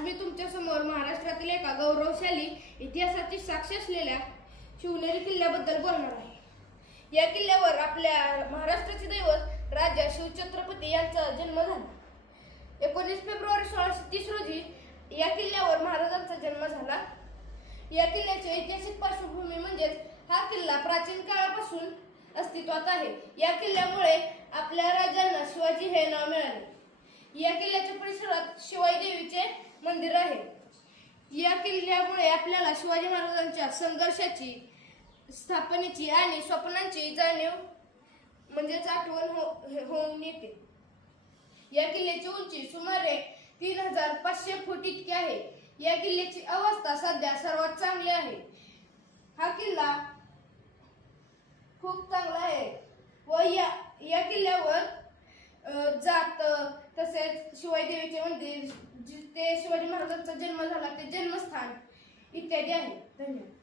आज मी तुमच्या समोर महाराष्ट्रातील एका गौरवशाली इतिहासाची साक्ष असलेल्या शिवनेरी किल्ल्याबद्दल बोलणार आहे। या किल्ल्यावर आपल्या महाराष्ट्राचे दैवत राजा शिवछत्रपती यांचा जन्म झाला। 19 फेब्रुवारी 1630 रोजी या किल्ल्यावर महाराजांचा जन्म झाला। या किल्ल्याची ऐतिहासिक पार्श्वभूमी म्हणजे हा किल्ला प्राचीन काळापासून अस्तित्वात आहे। या किल्ल्यामुळे आपल्या राजांना शिवाजी हे नाव मिळाले। या किल्ल्याच्या परिसरात शिवाई देवीचे मंदिर आहे। या किल्ल्यामुळे आपल्याला शिवाजी महाराजांच्या संघर्षाची, स्थापनेची आणि स्वप्नांची जाणीव म्हणजेच आठवण होऊन येते। या किल्ल्याची उंची सुमारे 3500 फूट इतकी आहे। या किल्ल्याची अवस्था सध्या सर्वात चांगली आहे। हा किल्ला खूप चांगला आहे व या किल्ल्यावर जात तसेच शिवाई देवीचे मंदिर, जिथे शिवाजी महाराजांचा जन्म झाला ते जन्मस्थान इत्यादी आहे। धन्यवाद।